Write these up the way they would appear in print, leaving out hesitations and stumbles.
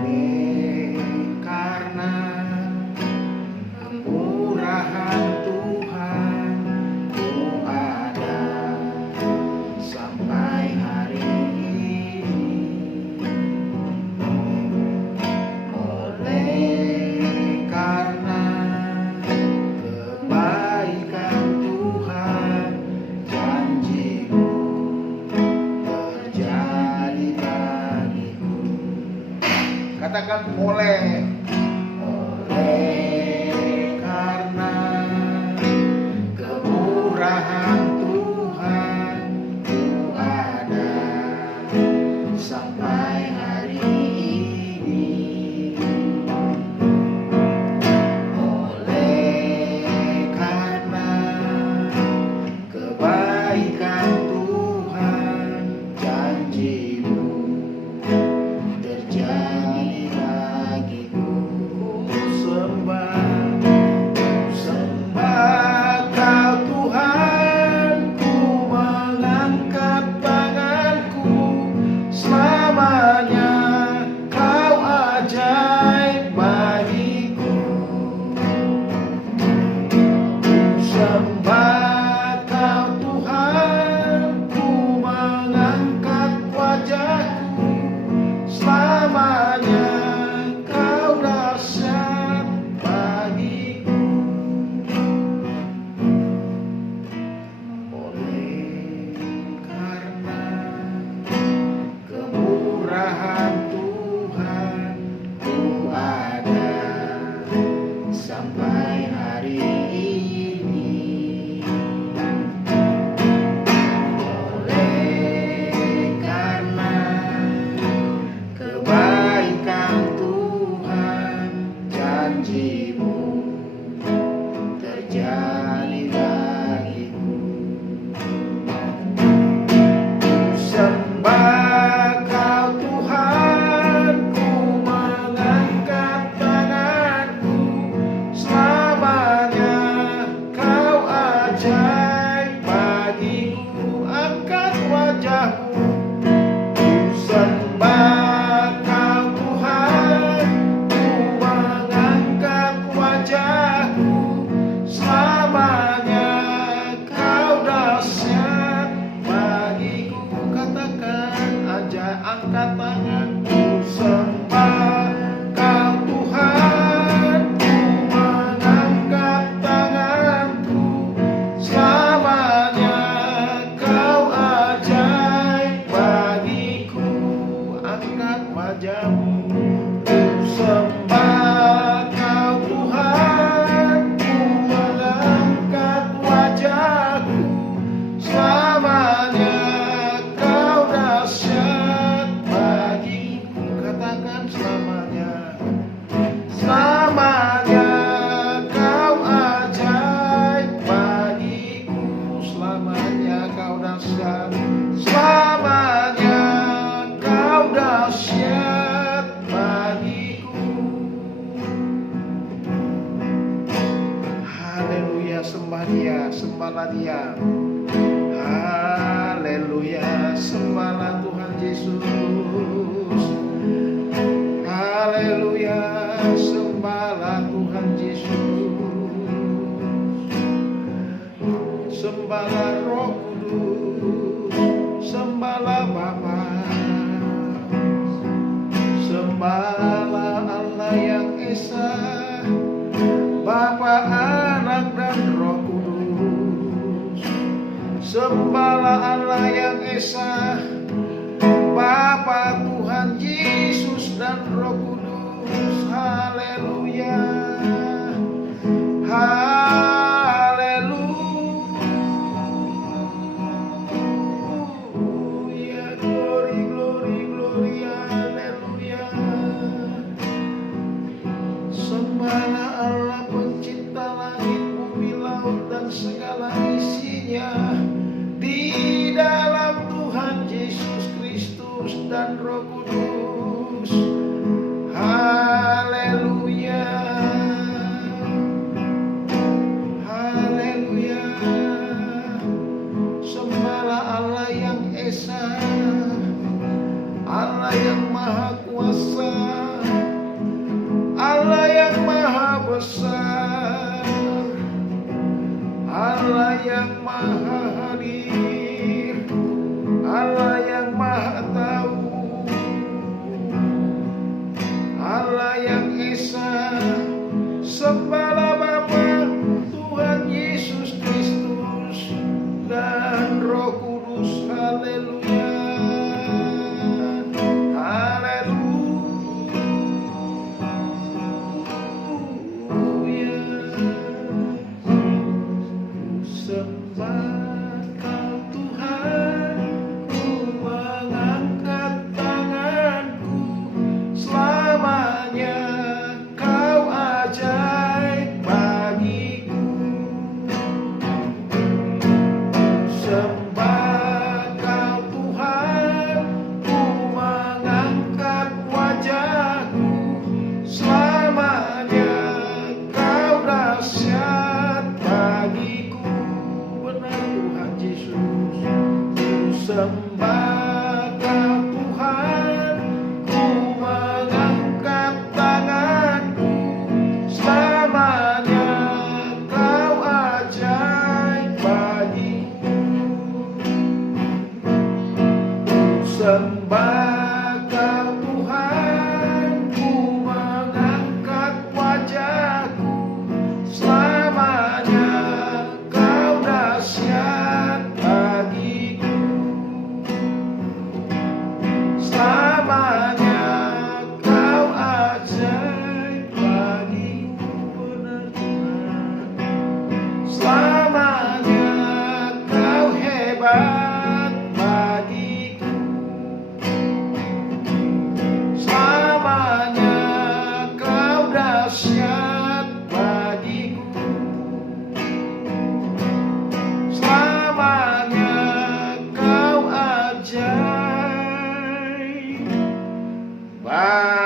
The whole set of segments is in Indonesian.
Oleh karena kemurahan Tuhan, ku ada sampai hari ini. Oleh karena kebaikan Tuhan, janji-Mu terjadi bagiku. Katakan oleh karena kemurahan Tuhan, ku ada sampai hari ini. Oleh karena kebaikan Tuhan, janji-Mu terjadi bagiku. Ku sembah Kau Tuhan, ku mengangkat tanganku. Selamanya Kau ajaib bagiku. Ku sembah Kau Tuhan, ku mengangkat wajahku. Selamanya Kau dahsyat bagiku. Oleh karena kemurahan Tuhan, ku ada sampai hari ini. Oleh karena kebaikan Tuhan, janji-Mu terjadi bagiku. Ku sembah Kau Tuhan, ku mengangkat tanganku. Selamanya Kau ajaib bagiku. Angkat wajah-Mu. Ku sembah Kau Tuhan, ku mengangkat wajahku. Selamanya Kau dahsyat bagiku. Katakan aja, angkat tangan. Ku sembah Kau Tuhan, ku mengangkat tanganku. Selamanya Kau ajaib bagiku. Angkat wajah-Mu. Ku sembah Kau Tuhan, ku mengangkat wajahku. Selamanya Kau dahsyat bagiku. Katakan selamanya. Selamanya Kau ajaib bagiku. Selamanya Kau dahsyat. Selamanya Kau dahsyat bagiku. Haleluya, sembah Dia, sembahlah Dia. Haleluya, sembahlah Tuhan Yesus. Haleluya, sembahlah Tuhan Yesus. Sembahlah Roh Kudus, sembahlah Bapa. Sembahlah Allah yang Esa, Bapa, Anak, dan Roh Kudus. Sembahlah Allah yang Esa, Bapa, Tuhan Yesus, dan Roh Kudus. Haleluya. Haleluya. Glory, glory, glory. Haleluya. Sembahlah Allah pencipta langit, bumi, laut, dan segala isinya. Di dalam Tuhan Yesus Kristus dan Roh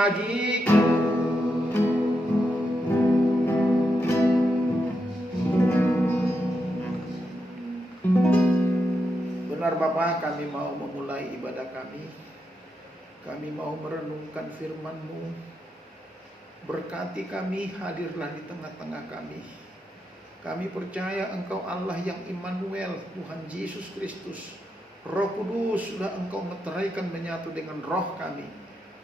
bagiku. Benar Bapa, kami mau memulai ibadah kami. Kami mau merenungkan firman-Mu. Berkati kami, hadirlah di tengah-tengah kami. Kami percaya Engkau Allah yang Immanuel, Tuhan Yesus Kristus. Roh Kudus sudah Engkau meteraikan menyatu dengan roh kami.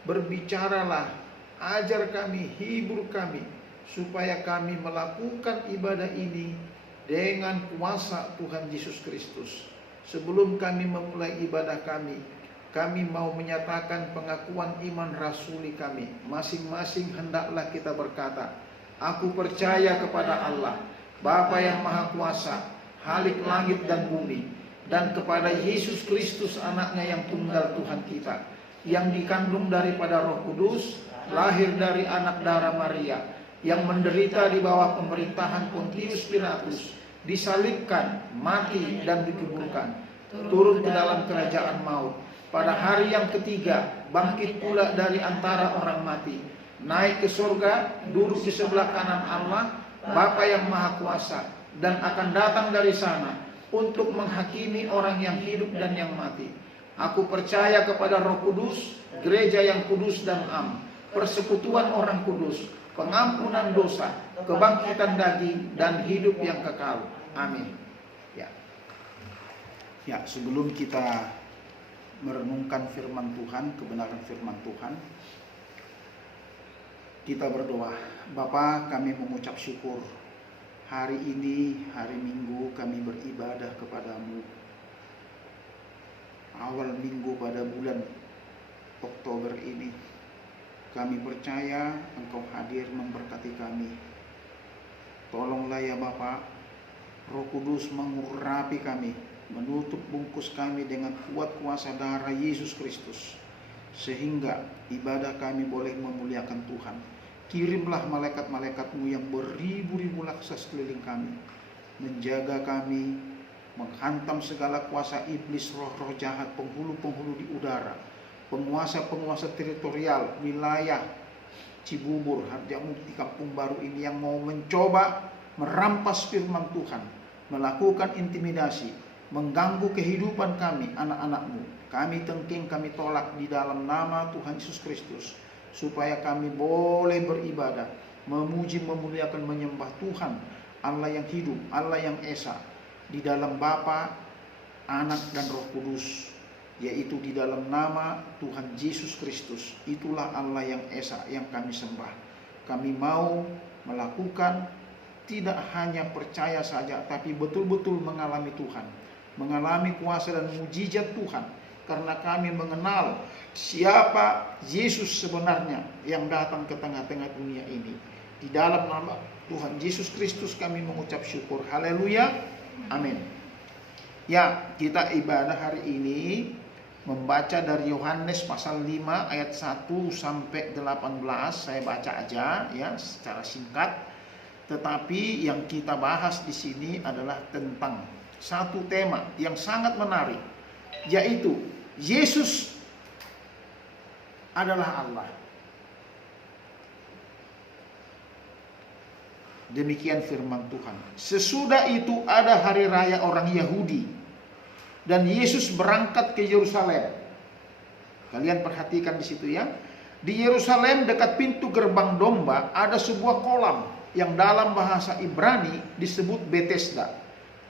Berbicaralah, ajar kami, hibur kami, supaya kami melakukan ibadah ini dengan kuasa Tuhan Yesus Kristus. Sebelum kami memulai ibadah kami mau menyatakan pengakuan iman rasuli kami. Masing-masing hendaklah kita berkata, aku percaya kepada Allah, Bapa yang Maha Kuasa, Halik langit dan bumi, dan kepada Yesus Kristus anaknya yang tunggal Tuhan kita, yang dikandung daripada Roh Kudus, lahir dari anak darah Maria, yang menderita di bawah pemerintahan Pontius Pilatus, disalibkan, mati dan dikuburkan, turun ke dalam kerajaan maut. Pada hari yang ketiga bangkit pula dari antara orang mati, naik ke surga, duduk di sebelah kanan Allah, Bapa yang Maha Kuasa, dan akan datang dari sana untuk menghakimi orang yang hidup dan yang mati. Aku percaya kepada Roh Kudus, gereja yang kudus dan am, persekutuan orang kudus, pengampunan dosa, kebangkitan daging, dan hidup yang kekal. Amin. Ya, sebelum kita merenungkan firman Tuhan, kebenaran firman Tuhan, kita berdoa. Bapa, kami mengucap syukur hari ini, hari Minggu kami beribadah kepadamu. Awal minggu pada bulan Oktober ini, kami percaya Engkau hadir memberkati kami. Tolonglah ya Bapa, Roh Kudus mengurapi kami, menutup bungkus kami dengan kuat kuasa darah Yesus Kristus, sehingga ibadah kami boleh memuliakan Tuhan. Kirimlah malaikat-malaikat-Mu yang beribu-ribu laksa sekeliling kami, menjaga kami, menghantam segala kuasa iblis, roh-roh jahat, penghulu-penghulu di udara, penguasa-penguasa teritorial wilayah Cibubur, Harjamukti, Kampung Baru ini yang mau mencoba merampas firman Tuhan, melakukan intimidasi, mengganggu kehidupan kami, anak-anak-Mu. Kami tengking, kami tolak di dalam nama Tuhan Yesus Kristus, supaya kami boleh beribadah, memuji, memuliakan, menyembah Tuhan, Allah yang hidup, Allah yang esa, di dalam Bapa, Anak, dan Roh Kudus, yaitu di dalam nama Tuhan Yesus Kristus. Itulah Allah yang esa yang kami sembah. Kami mau melakukan, tidak hanya percaya saja, tapi betul-betul mengalami Tuhan, mengalami kuasa dan mujizat Tuhan, karena kami mengenal siapa Yesus sebenarnya yang datang ke tengah-tengah dunia ini. Di dalam nama Tuhan Yesus Kristus kami mengucap syukur. Haleluya. Amin. Ya, kita ibadah hari ini membaca dari Yohanes pasal 5 ayat 1 sampai 18. Saya baca aja ya secara singkat. Tetapi yang kita bahas di sini adalah tentang satu tema yang sangat menarik, yaitu Yesus adalah Allah. Demikian firman Tuhan. Sesudah itu ada hari raya orang Yahudi, dan Yesus berangkat ke Yerusalem. Kalian perhatikan di situ ya. Di Yerusalem dekat pintu gerbang domba ada sebuah kolam yang dalam bahasa Ibrani disebut Bethesda.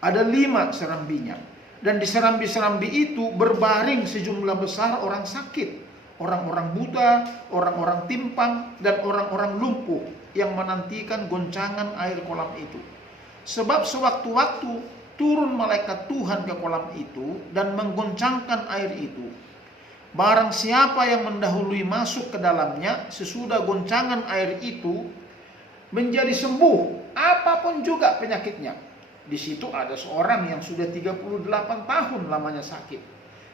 Ada 5 serambinya, dan di serambi-serambi itu berbaring sejumlah besar orang sakit, orang-orang buta, orang-orang timpang, dan orang-orang lumpuh yang menantikan goncangan air kolam itu. Sebab sewaktu-waktu turun malaikat Tuhan ke kolam itu dan menggoncangkan air itu. Barang siapa yang mendahului masuk ke dalamnya sesudah goncangan air itu menjadi sembuh, apapun juga penyakitnya. Di situ ada seorang yang sudah 38 tahun lamanya sakit.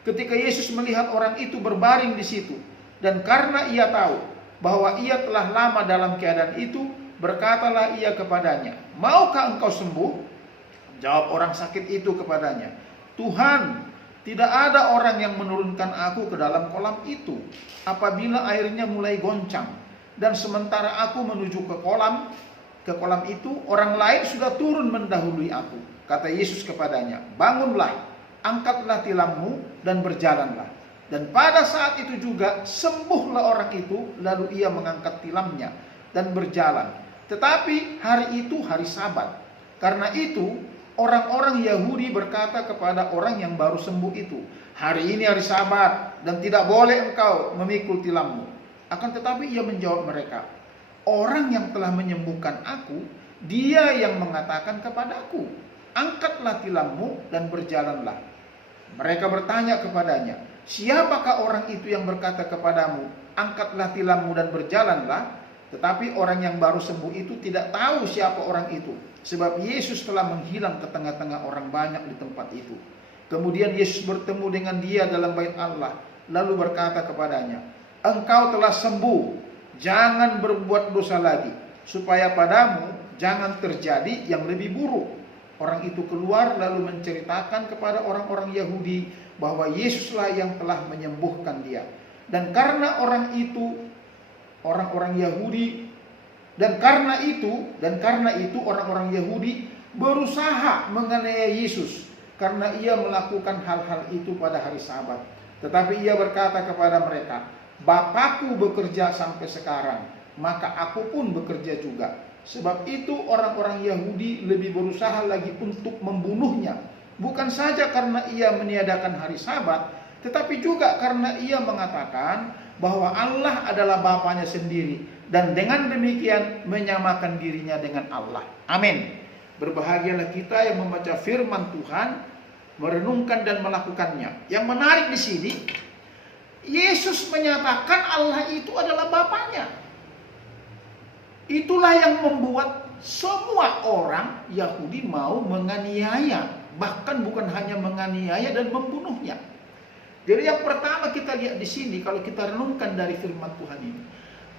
Ketika Yesus melihat orang itu berbaring di situ, dan karena ia tahu bahwa ia telah lama dalam keadaan itu, berkatalah ia kepadanya, "Maukah engkau sembuh?" Jawab orang sakit itu kepadanya, "Tuhan, Tidak ada orang yang menurunkan aku ke dalam kolam itu apabila airnya mulai goncang. Dan sementara aku menuju ke kolam itu, orang lain sudah turun mendahului aku. Kata Yesus kepadanya, bangunlah, angkatlah tilammu dan berjalanlah. Dan pada saat itu juga sembuhlah orang itu, lalu ia mengangkat tilamnya dan berjalan. Tetapi hari itu hari Sabat. Karena itu orang-orang Yahudi berkata kepada orang yang baru sembuh itu, hari ini hari Sabat dan tidak boleh engkau memikul tilammu. Akan tetapi ia menjawab mereka, orang yang telah menyembuhkan aku, dia yang mengatakan kepadaku, angkatlah tilammu dan berjalanlah. Mereka bertanya kepadanya, siapakah orang itu yang berkata kepadamu, angkatlah tilammu dan berjalanlah? Tetapi orang yang baru sembuh itu tidak tahu siapa orang itu, sebab Yesus telah menghilang ke tengah-tengah orang banyak di tempat itu. Kemudian Yesus bertemu dengan dia dalam bait Allah, lalu berkata kepadanya, engkau telah sembuh, jangan berbuat dosa lagi, supaya padamu jangan terjadi yang lebih buruk. Orang itu keluar lalu menceritakan kepada orang-orang Yahudi bahwa Yesuslah yang telah menyembuhkan dia. Dan karena orang-orang Yahudi orang-orang Yahudi berusaha menganiaya Yesus karena ia melakukan hal-hal itu pada hari Sabat. Tetapi ia berkata kepada mereka, Bapakku bekerja sampai sekarang, maka aku pun bekerja juga. Sebab itu orang-orang Yahudi lebih berusaha lagi untuk membunuhnya, bukan saja karena ia meniadakan hari Sabat, tetapi juga karena ia mengatakan bahwa Allah adalah Bapanya sendiri, dan dengan demikian menyamakan dirinya dengan Allah. Amin. Berbahagialah kita yang membaca firman Tuhan, merenungkan dan melakukannya. Yang menarik di sini, Yesus menyatakan Allah itu adalah Bapanya. Itulah yang membuat semua orang Yahudi mau menganiaya, bahkan bukan hanya menganiaya dan membunuhnya. Jadi yang pertama kita lihat di sini, kalau kita renungkan dari firman Tuhan ini,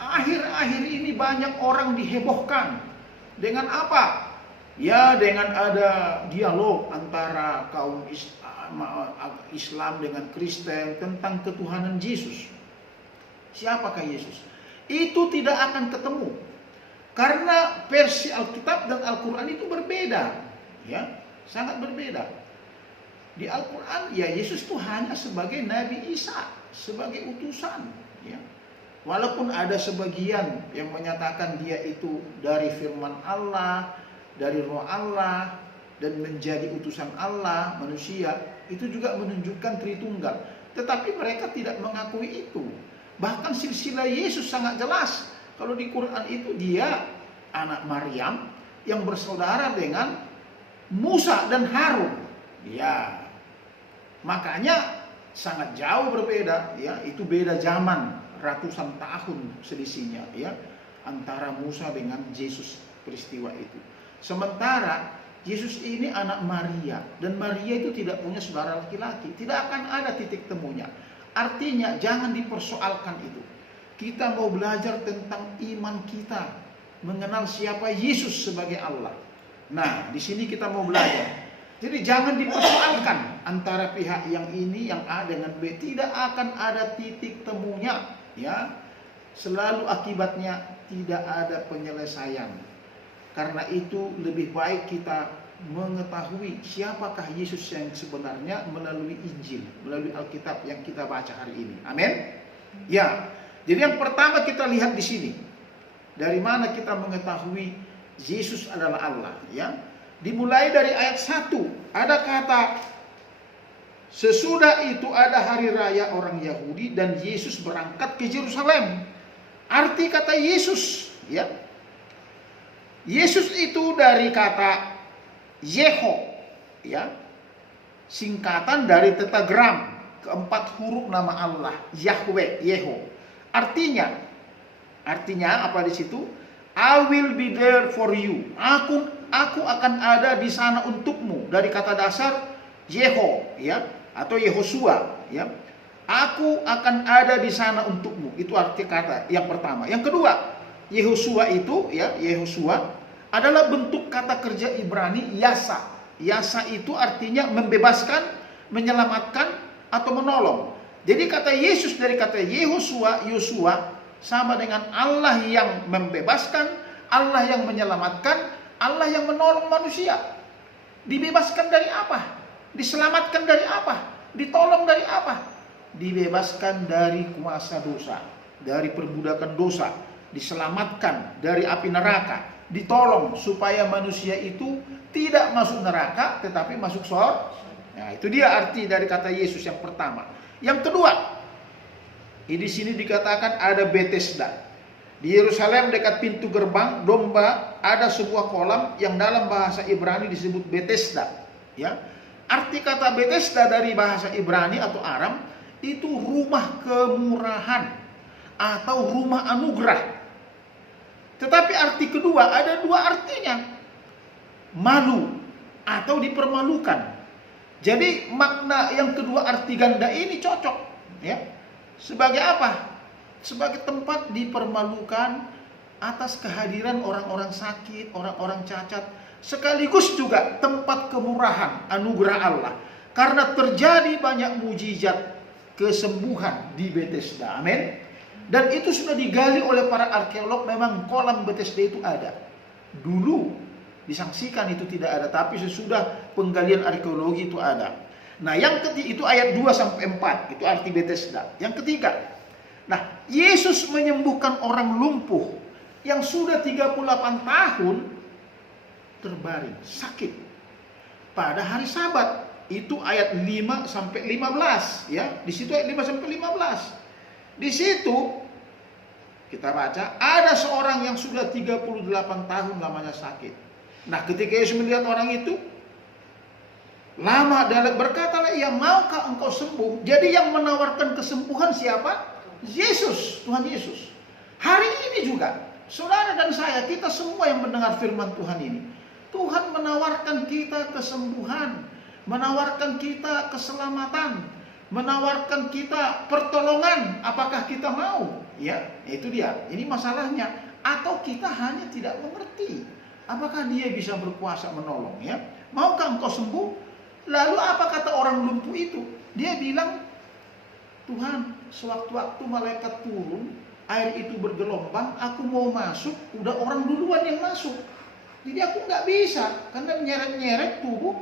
akhir-akhir ini banyak orang dihebohkan dengan apa? Ya, dengan ada dialog antara kaum Islam dengan Kristen tentang ketuhanan Yesus. Siapakah Yesus? Itu tidak akan ketemu, karena versi Alkitab dan Al-Quran itu berbeda, ya, sangat berbeda. Di Al-Quran, ya Yesus itu hanya sebagai Nabi Isa, sebagai utusan, ya. Walaupun ada sebagian yang menyatakan dia itu dari firman Allah, dari roh Allah, dan menjadi utusan Allah, manusia, itu juga menunjukkan Tritunggal. Tetapi mereka tidak mengakui itu. Bahkan silsilah Yesus sangat jelas. Kalau di Quran itu dia anak Maryam yang bersaudara dengan Musa dan Harun. Ya, makanya sangat jauh berbeda, ya. Itu beda zaman, ratusan tahun selisihnya, ya, antara Musa dengan Yesus peristiwa itu. Sementara Yesus ini anak Maria, dan Maria itu tidak punya saudara laki-laki, tidak akan ada titik temunya. Artinya jangan dipersoalkan itu. Kita mau belajar tentang iman kita, mengenal siapa Yesus sebagai Allah. Nah, di sini kita mau belajar. Jadi jangan dipersoalkan antara pihak yang ini, yang A dengan B. Tidak akan ada titik temunya, ya. Selalu akibatnya tidak ada penyelesaian. Karena itu lebih baik kita mengetahui siapakah Yesus yang sebenarnya melalui Injil, melalui Alkitab yang kita baca hari ini. Amin. Ya. Jadi yang pertama kita lihat di sini, dari mana kita mengetahui Yesus adalah Allah, ya. Dimulai dari ayat 1, ada kata, sesudah itu ada hari raya orang Yahudi dan Yesus berangkat ke Yerusalem. Arti kata Yesus, ya, Yesus itu dari kata Yeho, ya, singkatan dari tetagram, keempat huruf nama Allah, Yahweh, Yeho. Artinya apa di situ? I will be there for you. Aku akan ada di sana untukmu. Dari kata dasar Yeho, ya, atau Yehosua, ya. Aku akan ada di sana untukmu. Itu arti kata yang pertama. Yang kedua, Yehosua itu, ya, Yehosua adalah bentuk kata kerja Ibrani yasa. Yasa itu artinya membebaskan menyelamatkan atau menolong. Jadi kata Yesus dari kata Yosua sama dengan Allah yang membebaskan, Allah yang menyelamatkan, Allah yang menolong manusia. Dibebaskan dari apa? Diselamatkan dari apa? Ditolong dari apa? Dibebaskan dari kuasa dosa, dari perbudakan dosa, diselamatkan dari api neraka, ditolong supaya manusia itu tidak masuk neraka tetapi masuk surga. Nah, itu dia arti dari kata Yesus yang pertama. Yang kedua, di sini dikatakan ada Bethesda. Di Yerusalem dekat pintu gerbang domba ada sebuah kolam yang dalam bahasa Ibrani disebut Bethesda. Ya, arti kata Bethesda dari bahasa Ibrani atau Aram itu rumah kemurahan atau rumah anugerah. Tetapi arti kedua ada dua artinya, malu atau dipermalukan. Jadi makna yang kedua arti ganda ini cocok, ya. Sebagai apa? Sebagai tempat dipermalukan atas kehadiran orang-orang sakit, orang-orang cacat, sekaligus juga tempat kemurahan, anugerah Allah. Karena terjadi banyak mujizat kesembuhan di Bethesda. Amin. Dan itu sudah digali oleh para arkeolog, memang kolam Bethesda itu ada. Dulu disangsikan itu tidak ada, tapi sesudah penggalian arkeologi itu ada. Nah, yang ketiga itu ayat 2 sampai 4, itu arti Bethesda. Yang ketiga, nah, Yesus menyembuhkan orang lumpuh yang sudah 38 tahun terbaring sakit pada hari Sabat. Itu ayat 5 sampai 15, ya. Di situ ayat 5 sampai 15. Di situ kita baca ada seorang yang sudah 38 tahun lamanya sakit. Nah, ketika Yesus melihat orang itu, lama dan berkatalah ia, maukah engkau sembuh? Jadi yang menawarkan kesembuhan siapa? Yesus, Tuhan Yesus. Hari ini juga, saudara dan saya, kita semua yang mendengar firman Tuhan ini, Tuhan menawarkan kita kesembuhan, menawarkan kita keselamatan, menawarkan kita pertolongan. Apakah kita mau? Ya, itu dia. Ini masalahnya. Atau kita hanya tidak mengerti. Apakah dia bisa berkuasa menolong, ya? Maukah engkau sembuh? Lalu apa kata orang lumpuh itu? Dia bilang, Tuhan, sewaktu-waktu malaikat turun, air itu bergelombang, aku mau masuk, udah orang duluan yang masuk. Jadi aku nggak bisa, karena nyeret-nyeret tubuh.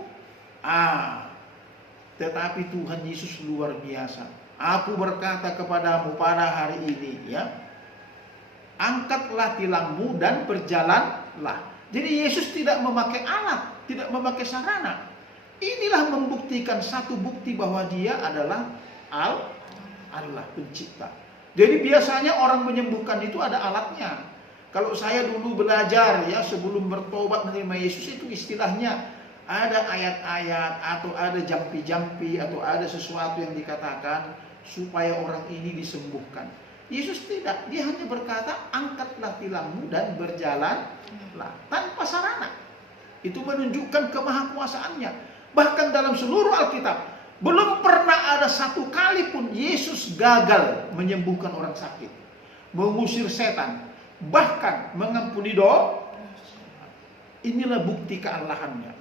Tetapi Tuhan Yesus luar biasa. Aku berkata kepadamu pada hari ini, ya, angkatlah tilangmu dan berjalanlah. Jadi Yesus tidak memakai alat, tidak memakai sarana. Inilah membuktikan satu bukti bahwa dia adalah Allah pencipta. Jadi biasanya orang menyembuhkan itu ada alatnya. Kalau saya dulu belajar, ya, sebelum bertobat menerima Yesus, itu istilahnya ada ayat-ayat atau ada jampi-jampi atau ada sesuatu yang dikatakan supaya orang ini disembuhkan. Yesus tidak, dia hanya berkata angkatlah tilangmu dan berjalanlah tanpa sarana. Itu menunjukkan kemahakuasaannya. Bahkan dalam seluruh Alkitab belum pernah ada satu kali pun Yesus gagal menyembuhkan orang sakit, mengusir setan, bahkan mengampuni dosa. Inilah bukti keallahannya.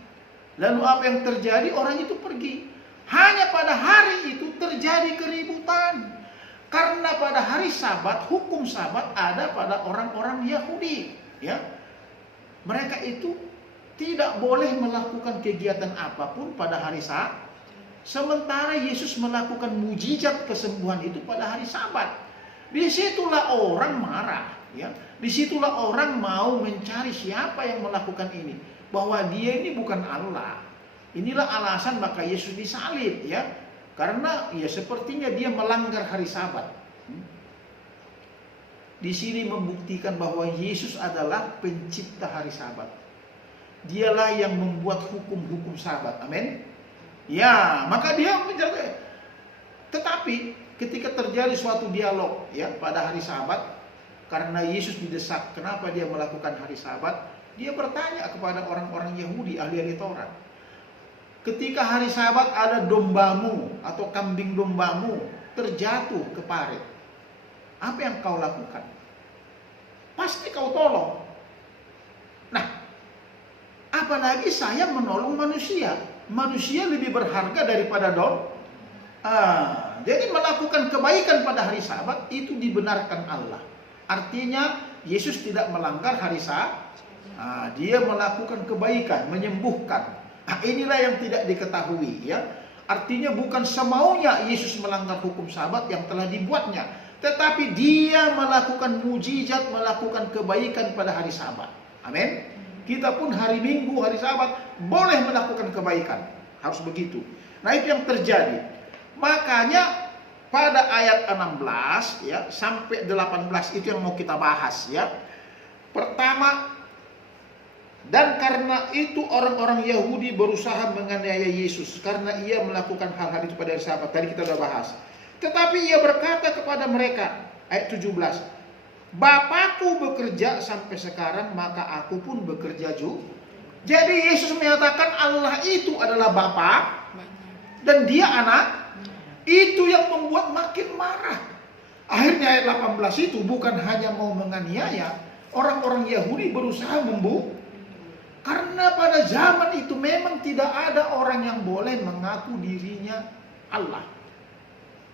Lalu apa yang terjadi? Orang itu pergi. Hanya pada hari itu terjadi keributan. Karena pada hari Sabat, hukum Sabat ada pada orang-orang Yahudi, ya. Mereka itu tidak boleh melakukan kegiatan apapun pada hari Sabat. Sementara Yesus melakukan mujizat kesembuhan itu pada hari Sabat. Disitulah orang marah, ya. Disitulah orang mau mencari siapa yang melakukan ini, bahwa dia ini bukan Allah. Inilah alasan maka Yesus disalib, ya. Karena ya sepertinya dia melanggar hari Sabat. Di sini membuktikan bahwa Yesus adalah pencipta hari Sabat. Dialah yang membuat hukum-hukum Sabat. Amin. Ya, maka dia menjaga. Tetapi ketika terjadi suatu dialog, ya, pada hari Sabat, karena Yesus didesak kenapa dia melakukan hari Sabat, dia bertanya kepada orang-orang Yahudi, ahli-ahli Taurat. Ketika hari Sabat ada dombamu atau kambing dombamu terjatuh ke parit, apa yang kau lakukan? Pasti kau tolong. Nah, apalagi saya menolong manusia. manusia lebih berharga daripada jadi melakukan kebaikan pada hari Sabat itu dibenarkan Allah. Artinya Yesus tidak melanggar hari Sabat. Dia melakukan kebaikan, menyembuhkan. Inilah yang tidak diketahui, ya. Artinya bukan semaunya Yesus melanggar hukum Sabat yang telah dibuatnya, tetapi dia melakukan mujizat, melakukan kebaikan pada hari Sabat. Amin. Kita pun hari Minggu, hari Sabat boleh melakukan kebaikan. Harus begitu. Nah, itu yang terjadi. Makanya pada ayat 16 ya sampai 18 itu yang mau kita bahas, ya. Pertama, dan karena itu orang-orang Yahudi berusaha menganiaya Yesus karena ia melakukan hal-hal itu pada hari Sabat. Tadi kita sudah bahas. Tetapi ia berkata kepada mereka, ayat 17, Bapakku bekerja sampai sekarang, maka aku pun bekerja juga. Jadi Yesus menyatakan Allah itu adalah Bapa dan dia anak. Itu yang membuat makin marah. Akhirnya ayat 18 itu bukan hanya mau menganiaya, orang-orang Yahudi berusaha membunuh. Karena pada zaman itu memang tidak ada orang yang boleh mengaku dirinya Allah.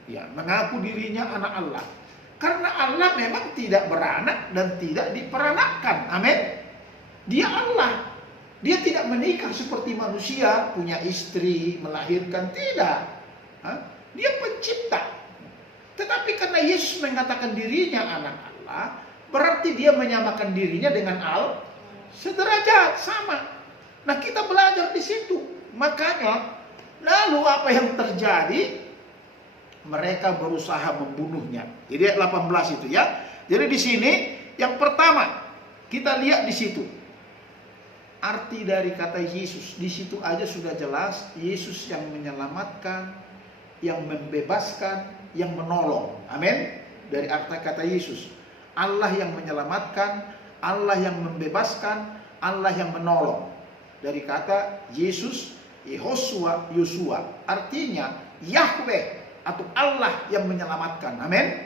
Ya, mengaku dirinya anak Allah. Karena Allah memang tidak beranak dan tidak diperanakkan. Amin. Dia Allah. Dia tidak menikah seperti manusia, punya istri, melahirkan, tidak. Dia pencipta. Tetapi karena Yesus mengatakan dirinya anak Allah, berarti dia menyamakan dirinya dengan Allah. Sederajat, sama. Nah, kita belajar di situ. Makanya, lalu apa yang terjadi? Mereka berusaha membunuhnya. Jadi ayat 18 itu, ya. Jadi di sini yang pertama kita lihat di situ. Arti dari kata Yesus di situ aja sudah jelas, Yesus yang menyelamatkan, yang membebaskan, yang menolong. Amin. Dari arti kata Yesus, Allah yang menyelamatkan, Allah yang membebaskan, Allah yang menolong. Dari kata Yesus, Yehosua, Yosua. Artinya Yahweh atau Allah yang menyelamatkan. Amin.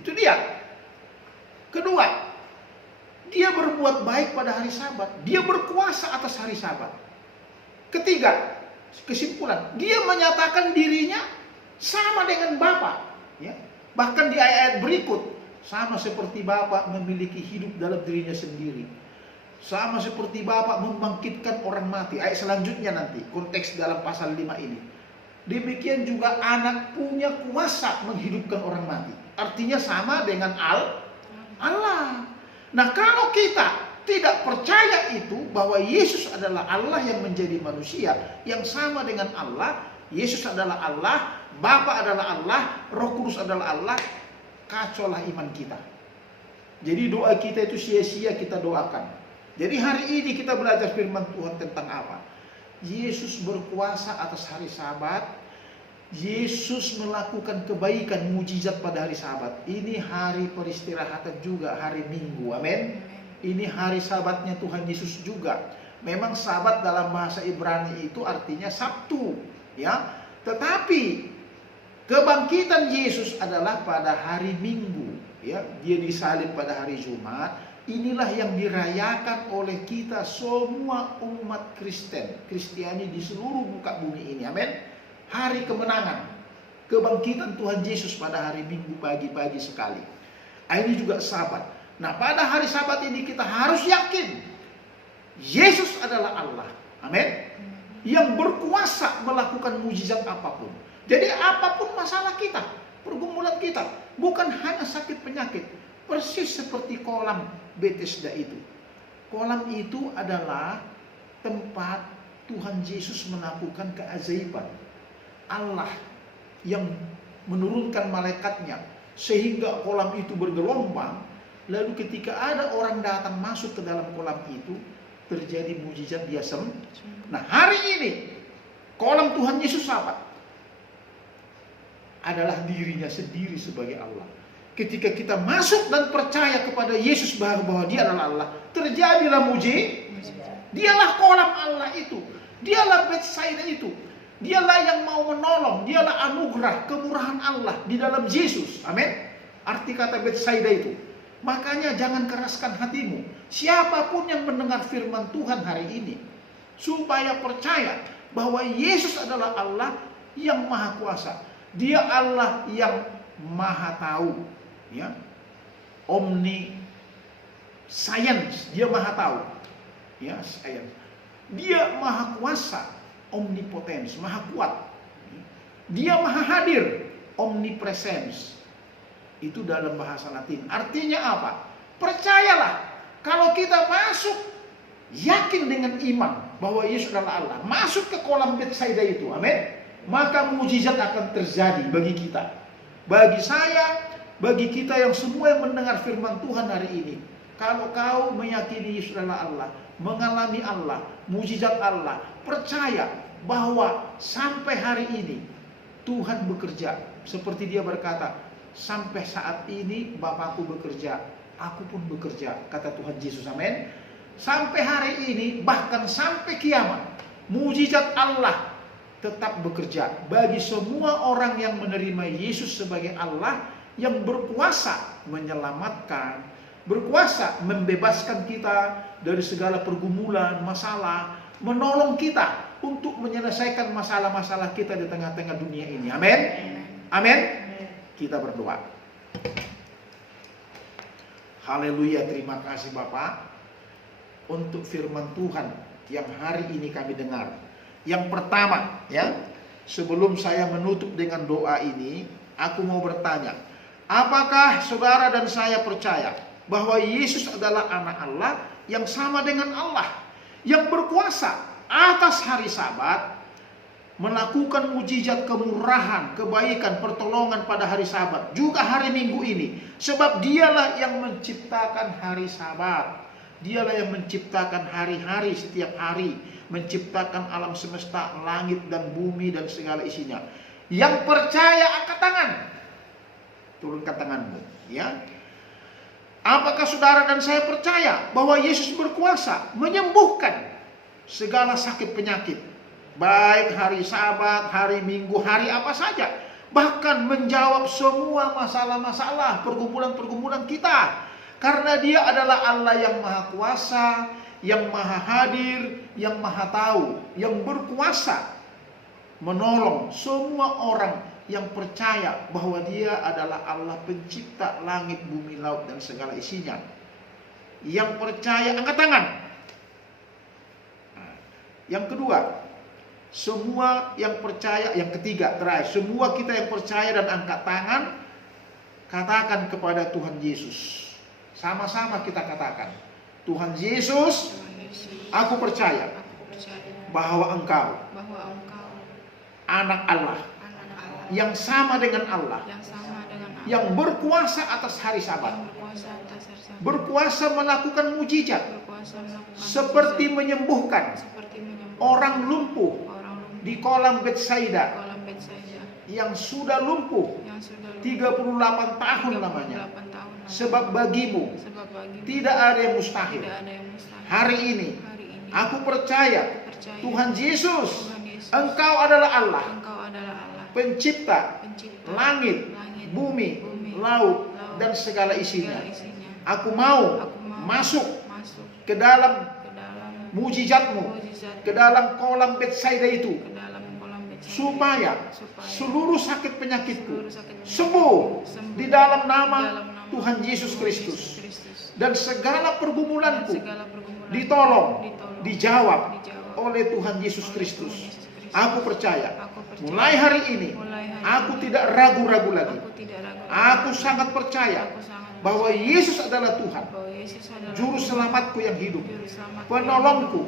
Itu dia. Kedua, dia berbuat baik pada hari Sabat. Dia berkuasa atas hari Sabat. Ketiga, kesimpulan, dia menyatakan dirinya sama dengan Bapa. Ya. Bahkan di ayat-ayat berikut, sama seperti Bapa memiliki hidup dalam dirinya sendiri. Sama seperti Bapa membangkitkan orang mati. Ayat selanjutnya nanti, konteks dalam pasal 5 ini. Demikian juga anak punya kuasa menghidupkan orang mati. Artinya sama dengan Allah. Nah, kalau kita tidak percaya itu bahwa Yesus adalah Allah yang menjadi manusia, yang sama dengan Allah, Yesus adalah Allah, Bapa adalah Allah, Roh Kudus adalah Allah, kacaulah iman kita. Jadi doa kita itu sia-sia kita doakan. Jadi hari ini kita belajar firman Tuhan tentang apa? Yesus berkuasa atas hari Sabat. Yesus melakukan kebaikan, mujizat pada hari Sabat. Ini hari peristirahatan juga, hari Minggu. Amin. Ini hari Sabatnya Tuhan Yesus juga. Memang Sabat dalam bahasa Ibrani itu artinya Sabtu, ya. Tetapi kebangkitan Yesus adalah pada hari Minggu, ya. Dia disalib pada hari Jumat. Inilah yang dirayakan oleh kita semua umat Kristen, Kristiani di seluruh muka bumi ini. Amin. Hari kemenangan, kebangkitan Tuhan Yesus pada hari Minggu pagi-pagi sekali. Ini juga Sabat. Nah, pada hari Sabat ini kita harus yakin Yesus adalah Allah. Amin. Yang berkuasa melakukan mujizat apapun. Jadi apapun masalah kita, pergumulan kita, bukan hanya sakit penyakit, persis seperti kolam Bethesda itu. Kolam itu adalah tempat Tuhan Yesus melakukan keajaiban. Allah yang menurunkan malaikatnya sehingga kolam itu bergelombang. Lalu ketika ada orang datang masuk ke dalam kolam itu, terjadi mujizat dia Nah, hari ini kolam Tuhan Yesus apa? Adalah dirinya sendiri sebagai Allah. Ketika kita masuk dan percaya kepada Yesus bahwa dia adalah Allah, terjadilah mujizat. Dialah kolam Allah itu. Dialah Betsaida itu. Dialah yang mau menolong. Dialah anugerah, kemurahan Allah di dalam Yesus. Amin. Arti kata Betsaida itu. Makanya jangan keraskan hatimu. Siapapun yang mendengar firman Tuhan hari ini, supaya percaya bahwa Yesus adalah Allah yang maha kuasa. Dia Allah yang maha tahu, ya. Omniscience, dia maha tahu, ya, science. Dia maha kuasa, omnipotence, maha kuat. Dia maha hadir, omnipresence. Itu dalam bahasa Latin. Artinya apa? Percayalah, kalau kita masuk yakin dengan iman bahwa Yesus adalah Allah, masuk ke kolam Betsaida itu, amin, maka mujizat akan terjadi bagi kita, bagi saya, bagi kita yang semua yang mendengar firman Tuhan hari ini. Kalau kau meyakini Yesus adalah Allah, mengalami Allah, mujizat Allah, percaya bahwa sampai hari ini Tuhan bekerja. Seperti dia berkata, sampai saat ini Bapakku bekerja, aku pun bekerja, kata Tuhan Yesus, amin. Sampai hari ini, bahkan sampai kiamat, mujizat Allah tetap bekerja bagi semua orang yang menerima Yesus sebagai Allah yang berkuasa menyelamatkan, berkuasa membebaskan kita dari segala pergumulan, masalah, menolong kita untuk menyelesaikan masalah-masalah kita di tengah-tengah dunia ini. Amin. Amin. Kita berdoa. Haleluya, terima kasih Bapak untuk firman Tuhan yang hari ini kami dengar. Yang pertama, ya, sebelum saya menutup dengan doa ini, aku mau bertanya, apakah saudara dan saya percaya bahwa Yesus adalah anak Allah yang sama dengan Allah, yang berkuasa atas hari Sabat, melakukan mujizat kemurahan, kebaikan, pertolongan pada hari Sabat, juga hari Minggu ini, sebab dialah yang menciptakan hari Sabat. Dialah yang menciptakan hari-hari setiap hari, menciptakan alam semesta, langit dan bumi dan segala isinya. Yang percaya, angkat tangan. Turunkan tanganmu, ya. Apakah saudara dan saya percaya bahwa Yesus berkuasa menyembuhkan segala sakit penyakit, baik hari Sabat, hari Minggu, hari apa saja, bahkan menjawab semua masalah-masalah, pergumulan-pergumulan kita? Karena dia adalah Allah yang maha kuasa, yang maha hadir, yang maha tahu, yang berkuasa menolong semua orang yang percaya bahwa dia adalah Allah pencipta langit, bumi, laut, dan segala isinya. Yang percaya, angkat tangan. Yang kedua, semua yang percaya, yang ketiga, terakhir, semua kita yang percaya dan angkat tangan, katakan kepada Tuhan Yesus. Sama-sama kita katakan, Tuhan Yesus, aku percaya bahwa Engkau anak Allah yang sama dengan Allah, yang berkuasa atas hari Sabat, berkuasa melakukan mujizat, seperti menyembuhkan orang lumpuh di kolam Betsaida yang sudah lumpuh 38 tahun lamanya. Sebab bagimu tidak ada yang mustahil. Hari ini aku percaya Tuhan Yesus, Engkau adalah Allah pencipta langit, bumi, laut, dan segala isinya. Aku mau masuk ke dalam mujizatmu, ke dalam kolam Betsaida itu, supaya seluruh sakit penyakitku sembuh di dalam nama Tuhan Yesus Kristus, dan segala pergumulanku ditolong, dijawab oleh Tuhan Yesus Kristus. Aku percaya mulai hari ini aku tidak ragu-ragu lagi. Aku sangat percaya bahwa Yesus adalah Tuhan, juru selamatku yang hidup, penolongku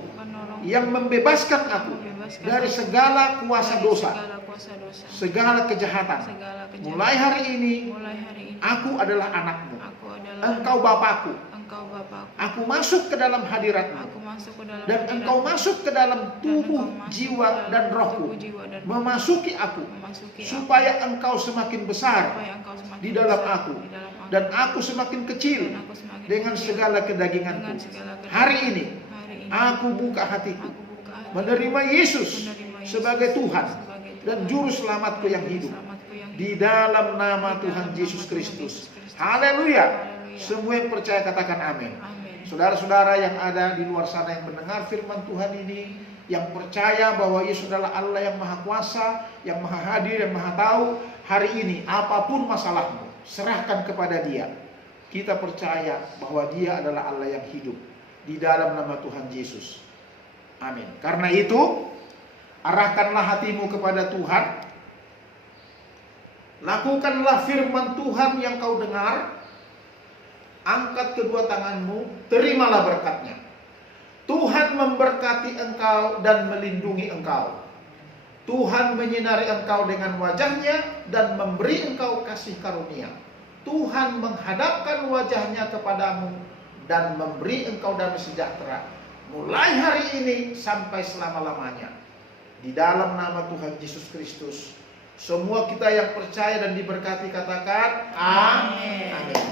yang membebaskan aku dari segala kuasa dosa, segala kejahatan. Mulai hari ini aku adalah anakmu, Engkau Bapakku. Aku masuk ke dalam hadiratmu, dan Engkau masuk ke dalam tubuh, jiwa, dan rohku, memasuki aku, supaya Engkau semakin besar di dalam aku, dan aku semakin kecil dengan segala kedaginganku. Hari ini aku buka hatiku, menerima Yesus sebagai Tuhan dan Juru Selamatku yang hidup, di dalam nama Tuhan Yesus Kristus. Haleluya. Semua yang percaya katakan amin. Saudara-saudara yang ada di luar sana yang mendengar firman Tuhan ini, yang percaya bahwa Yesus adalah Allah yang maha kuasa, yang maha hadir, yang maha tahu, hari ini apapun masalahmu, serahkan kepada Dia. Kita percaya bahwa Dia adalah Allah yang hidup di dalam nama Tuhan Yesus. Amin. Karena itu, arahkanlah hatimu kepada Tuhan. Lakukanlah firman Tuhan yang kau dengar. Angkat kedua tanganmu, terimalah berkatnya. Tuhan memberkati engkau dan melindungi engkau. Tuhan menyinari engkau dengan wajahnya dan memberi engkau kasih karunia. Tuhan menghadapkan wajahnya kepadamu dan memberi engkau damai sejahtera. Mulai hari ini sampai selama-lamanya. Di dalam nama Tuhan Yesus Kristus. Semua kita yang percaya dan diberkati katakan amin. Amin.